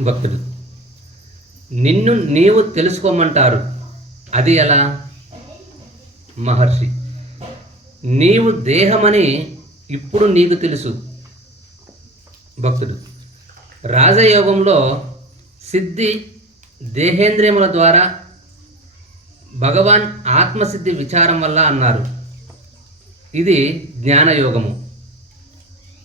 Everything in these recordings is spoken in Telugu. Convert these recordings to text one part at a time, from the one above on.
భక్తుడు. నిన్ను నీవు తెలుసుకోమంటారు. అది ఎలా? మహర్షి. నీవు దేహమని ఇప్పుడు నీకు తెలుసు. భక్తుడు. రాజయోగంలో సిద్ధి దేహేంద్రియముల ద్వారా భగవాన్ ఆత్మసిద్ధి విచారం వల్ల అన్నారు. ఇది జ్ఞానయోగము.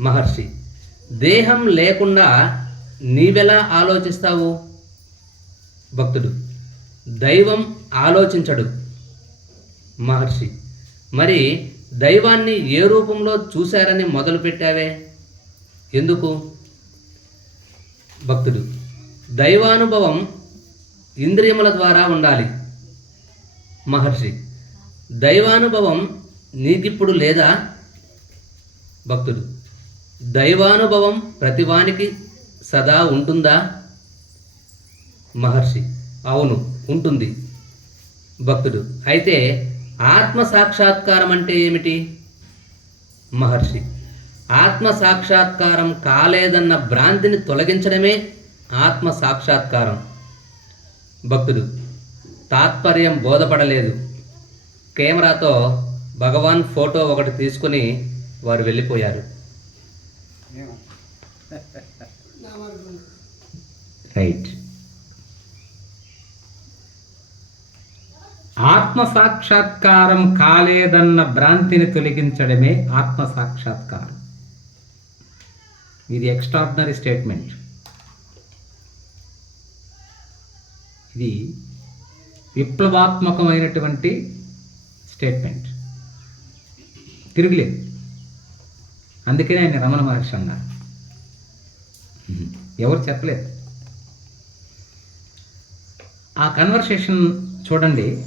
మహర్షి. దేహం లేకుండా నీవెలా ఆలోచిస్తావు? భక్తుడు దైవం ఆలోచించడు మహర్షి. మరి దైవాన్ని ఏ రూపంలో చూశారని మొదలుపెట్టావే? ఎందుకు? భక్తుడు దైవానుభవం ఇంద్రియముల ద్వారా ఉండాలి. మహర్షి దైవానుభవం నీకిప్పుడు లేదా? భక్తుడు దైవానుభవం ప్రతివానికి సదా ఉంటుందా? మహర్షి. అవును ఉంటుంది. భక్తుడు. అయితే ఆత్మ సాక్షాత్కారం అంటే ఏమిటి? మహర్షి. ఆత్మ సాక్షాత్కారం కాలేదన్న భ్రాంతిని తొలగించడమే ఆత్మ సాక్షాత్కారం. భక్తుడు తాత్పర్యం బోధపడలేదు. కెమెరాతో భగవాన్ ఫోటో ఒకటి తీసుకుని వారు వెళ్ళిపోయారు. రైట్ ఆత్మ సాక్షాత్కారం కాలేదన్న భ్రాంతిని తొలగించడమే ఆత్మ సాక్షాత్కారం ఇది ఎక్స్ట్రాడినరీ స్టేట్మెంట్ ఇది విప్లవాత్మకమైనటువంటి స్టేట్మెంట్ తిరుగులేదు. అందుకనే ఆయన రమణ మహర్షి అన్నారు. ఎవరు చెప్పలేదు. ఆ కన్వర్సేషన్ చూడండి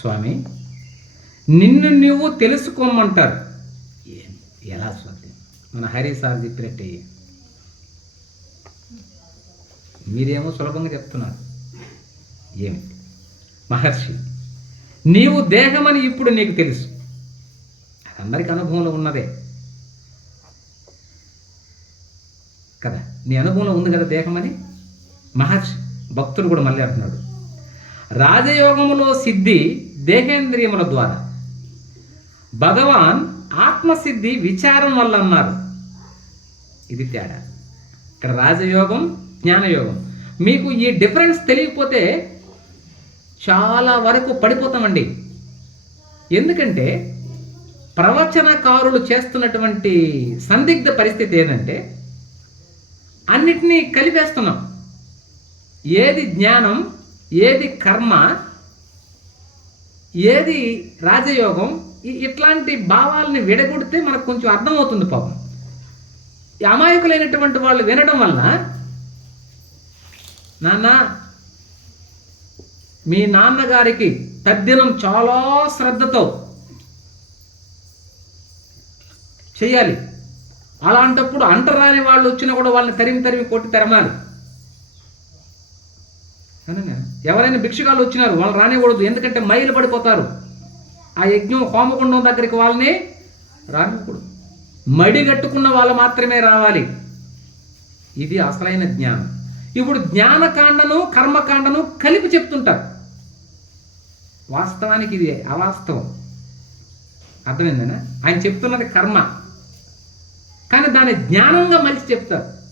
స్వామి. నిన్ను నువ్వు తెలుసుకోమంటారు. ఎలా స్వామి మన హరి సార్ చెప్పినట్టే. మీరేమో సులభంగా చెప్తున్నారు. ఏమి? మహర్షి నీవు దేహమని ఇప్పుడు నీకు తెలుసు. అందరికీ అందరికి అనుభవంలో ఉన్నదే కదా నీ అనుభవంలో ఉంది కదా దేహమని మహర్షి భక్తుడు కూడా మళ్ళీ అంటున్నాడు. రాజయోగములో సిద్ధి దేహేంద్రియముల ద్వారా. భగవాన్ ఆత్మసిద్ధి విచారం వల్ల అన్నారు. ఇది తేడా. ఇక్కడ రాజయోగం జ్ఞానయోగం. మీకు ఈ డిఫరెన్స్ తెలియకపోతే చాలా వరకు పడిపోతామండి. ఎందుకంటే ప్రవచనకారులు చేస్తున్నటువంటి సందిగ్ధ పరిస్థితి ఏంటంటే అన్నిటినీ కలిపేస్తున్నాం. ఏది జ్ఞానం ఏది కర్మ ఏది రాజయోగం ఇట్లాంటి భావాలని విడగొడితే మనకు కొంచెం అర్థమవుతుంది పాపం. అమాయకులైనటువంటి వాళ్ళు వినడం వల్ల నాన్న మీ నాన్నగారికి తద్దినం చాలా శ్రద్ధతో చేయాలి. అలాంటప్పుడు అంటరాని వాళ్ళు వచ్చినా కూడా వాళ్ళని తరిమి తరిమి కొట్టి తెరమాలి. ఎవరైనా భిక్షగాలు వచ్చినారు వాళ్ళు రానివ్వకూడదు ఎందుకంటే మైలు పడిపోతారు. ఆ యజ్ఞం హోమకుండం దగ్గరికి వాళ్ళని రానివ్వకూడదు. మడి కట్టుకున్న వాళ్ళు మాత్రమే రావాలి. ఇది అసలైన జ్ఞానం. ఇప్పుడు జ్ఞానకాండను కర్మకాండను కలిపి చెప్తుంటారు. వాస్తవానికి ఇది అవాస్తవం. అర్థమైందనా? ఆయన చెప్తున్నది కర్మ. కానీ దాన్ని జ్ఞానంగా మలిచి చెప్తారు.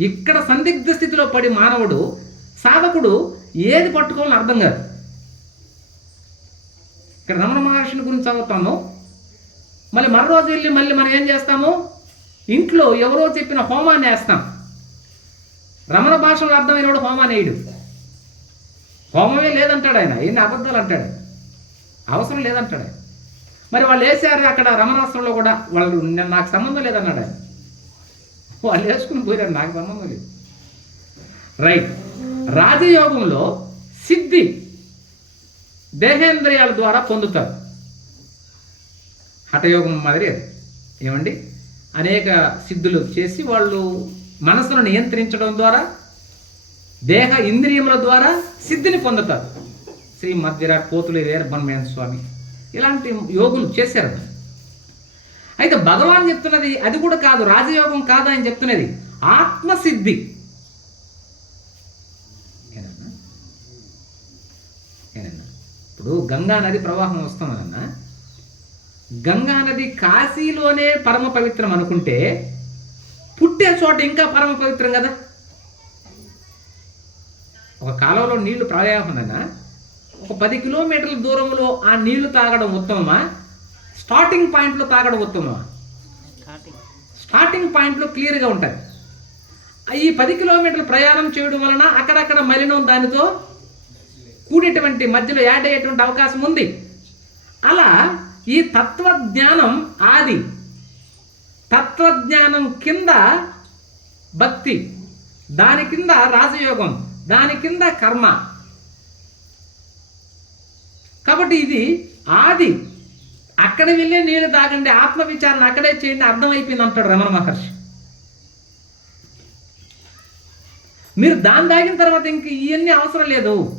ఇక్కడ సందిగ్ధ స్థితిలో పడి మానవుడు సాధకుడు ఏది పట్టుకోవాలని అర్థం కాదు. ఇక్కడ రమణ మహర్షిని గురించి చదువుతాము మళ్ళీ మరో రోజు వెళ్ళి మళ్ళీ మనం ఏం చేస్తాము? ఇంట్లో ఎవరో చెప్పిన హోమాన్ని వేస్తాం. రమణ భాషలో అర్థమైనవాడు హోమాన్ని వేయడు హోమమే లేదంటాడు ఆయన ఎన్ని అబద్ధాలు అంటాడు. అవసరం లేదంటాడు ఆయన. మరి వాళ్ళు వేసారు అక్కడ రమణాశ్రంలో కూడా వాళ్ళు "నేను- నాకు సంబంధం లేదన్నాడు ఆయన. వాళ్ళు వేసుకుని పోయారు నాకు సంబంధం లేదు. రైట్. రాజయోగంలో సిద్ధి దేహేంద్రియాల ద్వారా పొందుతారు. హఠయోగం మాదిరి ఏమండి? అనేక సిద్ధులు చేసి వాళ్ళు మనసును నియంత్రించడం ద్వారా దేహ ఇంద్రియముల ద్వారా సిద్ధిని పొందుతారు. శ్రీ మధ్యరా కోతులు వీరబ్రహ్మేంద్ర స్వామి ఇలాంటి యోగులు చేశారు. అయితే భగవాన్ చెప్తున్నది అది కూడా కాదు రాజయోగం కాదు అని చెప్తున్నది. ఆత్మసిద్ధి. ఇప్పుడు గంగా నది ప్రవాహం వస్తుందన్నా గంగా నది కాశీలోనే పరమ పవిత్రం అనుకుంటే పుట్టే చోట ఇంకా పరమ పవిత్రం కదా? ఒక కాలంలో నీళ్ళు ప్రవాహం ఉందన్నా ఒక పది కిలోమీటర్ల దూరంలో ఆ నీళ్ళు తాగడం ఉత్తమమా? స్టార్టింగ్ పాయింట్లో తాగడం ఉత్తమమా? స్టార్టింగ్. పాయింట్లో క్లియర్గా ఉంటుంది. ఈ పది కిలోమీటర్ల ప్రయాణం చేయడం వలన అక్కడక్కడ మలినం దానితో కూడేటువంటి మధ్యలో యాడ్ అయ్యేటువంటి అవకాశం ఉంది. అలా ఈ తత్వజ్ఞానం ఆది. తత్వజ్ఞానం కింద భక్తి దాని కింద రాజయోగం దాని కింద కర్మ కాబట్టి ఇది ఆది. అక్కడ వెళ్ళే నీళ్ళు తాగండి ఆత్మవిచారణ అక్కడే చేయండి అర్థమైపోయింది అంటాడు రమణ మహర్షి. మీరు దాన్ని తాగిన తర్వాత ఇంక ఇవన్నీ అవసరం లేదు.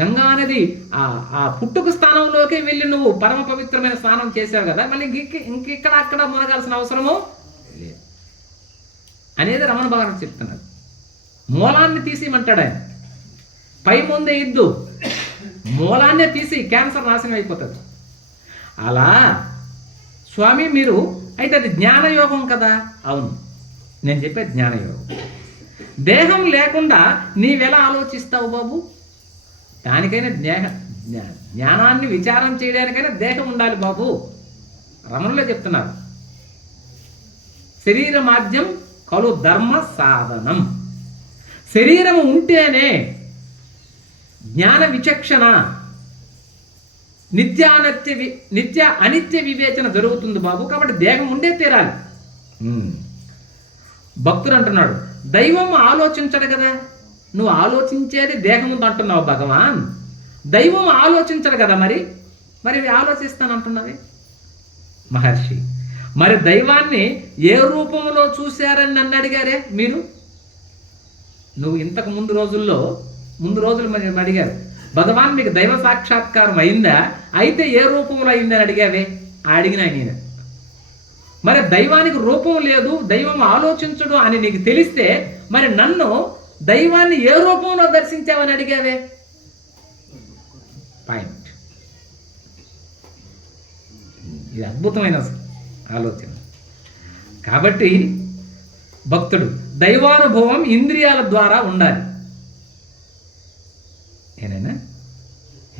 గంగా అనేది ఆ ఆ పుట్టుక స్థానంలోకి వెళ్ళి నువ్వు పరమ పవిత్రమైన స్నానం చేసావు కదా మళ్ళీ ఇంక ఇంకెక్కడ అక్కడ మునగాల్సిన అవసరము లేదు. అనేది రమణ భగవాన్ చెప్తున్నాడు. మూలాన్ని తీసేయమంటాడు ఆయన. పై ముందే ఇద్దు. మూలాన్నే తీసి క్యాన్సర్ నాశనం అయిపోతుంది అలా స్వామి మీరు అయితే అది జ్ఞానయోగం కదా? అవును. నేను చెప్పేది జ్ఞానయోగం. దేహం లేకుండా నీవెలా ఆలోచిస్తావు బాబు? దానికైనా జ్ఞాన జ్ఞా- జ్ఞానాన్ని విచారం చేయడానికైనా దేహం ఉండాలి బాబు. రమణులే చెప్తున్నారు. శరీర మాధ్యం కలు ధర్మ సాధనం. శరీరం ఉంటేనే జ్ఞాన విచక్షణ. నిత్యానిత్య వి నిత్య అనిత్య వివేచన జరుగుతుంది బాబు కాబట్టి దేహం ఉండే తీరాలి. భక్తుడు అంటున్నాడు దైవం ఆలోచించడు కదా నువ్వు ఆలోచించేది దేహం ఉంది అంటున్నావు భగవాన్. దైవం ఆలోచించడు కదా మరి మరి ఆలోచిస్తానంటున్నది మహర్షి మరి దైవాన్ని ఏ రూపంలో చూశారని నన్ను అడిగారే మీరు? నువ్వు ఇంతకు ముందు రోజుల్లో ముందు రోజులు మరి అడిగారు. భగవాన్ మీకు దైవ సాక్షాత్కారం అయిందా? అయితే ఏ రూపంలో అయిందని అడిగావే? అడిగిన నేను మరి దైవానికి రూపం లేదు దైవం ఆలోచించడు అని నీకు తెలిస్తే మరి నన్ను దైవాన్ని ఏ రూపంలో దర్శించావని అడిగావే? పాయింట్ ఇది అద్భుతమైన ఆలోచన. కాబట్టి భక్తుడు దైవానుభవం ఇంద్రియాల ద్వారా ఉండాలి.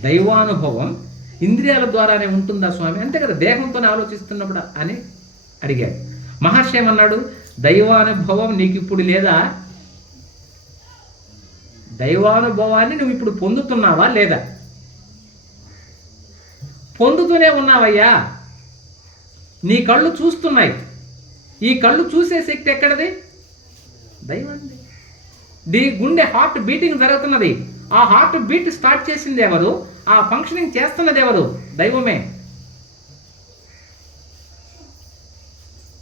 దైవానుభవం ఇంద్రియాల ద్వారానే ఉంటుందా స్వామి? అంతే కదా దేహంతోనే ఆలోచిస్తున్నప్పుడు అని అడిగాడు. మహర్షి ఏమన్నాడు? దైవానుభవం నీకు ఇప్పుడు లేదా? దైవానుభవాన్ని నువ్వు ఇప్పుడు పొందుతున్నావా లేదా? పొందుతూనే ఉన్నావయ్యా. నీ కళ్ళు చూస్తున్నాయి. ఈ కళ్ళు చూసే శక్తి ఎక్కడది? దైవాన్ని. నీ గుండె హార్ట్ బీటింగ్ జరుగుతున్నది. ఆ హార్ట్ బీట్ స్టార్ట్ చేసింది ఎవరు? ఆ ఫంక్షనింగ్ చేస్తున్నది ఎవరు? దైవమే.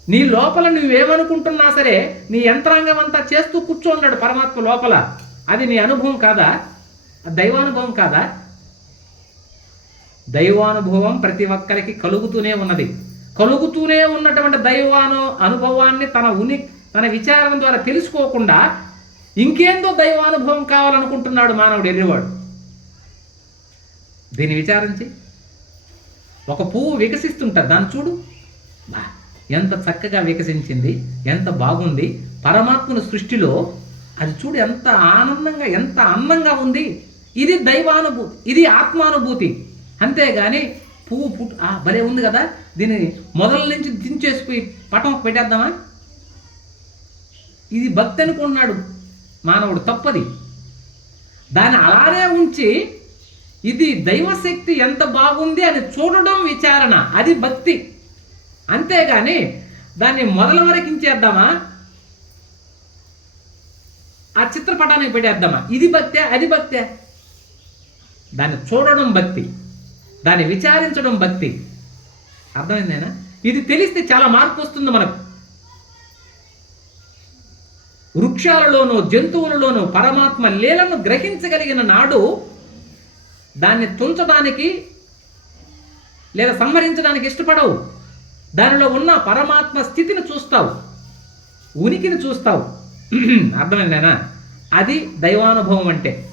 నీ లోపల నువ్వేమనుకుంటున్నా సరే నీ యంత్రాంగం అంతా చేస్తూ కూర్చోన్నాడు పరమాత్మ లోపల. అది నీ అనుభవం కాదా? దైవానుభవం కాదా? దైవానుభవం ప్రతి ఒక్కరికి కలుగుతూనే ఉన్నది. కలుగుతూనే ఉన్నటువంటి దైవాను అనుభవాన్ని తన ఉని తన విచారం ద్వారా తెలుసుకోకుండా ఇంకేందో దైవానుభవం కావాలనుకుంటున్నాడు మానవుడు ఎర్రివాడు. దీన్ని విచారించి ఒక పువ్వు వికసిస్తుంటుంది దాన్ని చూడు. బా ఎంత చక్కగా వికసించింది ఎంత బాగుంది. పరమాత్మను సృష్టిలో అది చూడు ఎంత ఆనందంగా ఎంత అందంగా ఉంది. ఇది దైవానుభూతి ఇది ఆత్మానుభూతి. అంతేగాని పువ్వు పుట్ ఆ భలే ఉంది కదా. దీన్ని మొదల నుంచి దించేసిపోయి పటం పెట్టేద్దామా? ఇది భక్తి అనుకున్నాడు మానవుడు తప్పది. దాన్ని అలానే ఉంచి ఇది దైవశక్తి ఎంత బాగుంది అని చూడడం విచారణ. అది భక్తి. అంతేగాని దాన్ని మొదల వరకు ఇంచేద్దామా ఆ చిత్రపటానికి పెట్టేద్దామా? ఇది భక్తే అది భక్తే. దాన్ని చూడడం భక్తి. దాన్ని విచారించడం భక్తి. అర్థమైందేనా? ఇది తెలిస్తే చాలా మార్పు వస్తుంది మనకు. వృక్షాలలోనూ జంతువులలోనూ పరమాత్మ లీలను గ్రహించగలిగిన నాడు దాన్ని తుంచడానికి లేదా సంహరించడానికి ఇష్టపడవు. దానిలో ఉన్న పరమాత్మ స్థితిని చూస్తావు. ఉనికిని చూస్తావు. అర్థమైందేనా అది దైవానుభవం అంటే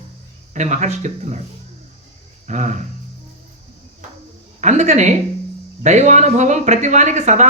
అని మహర్షి చెప్తున్నాడు. ఆ. అందుకని దైవానుభవం ప్రతివానికి సదా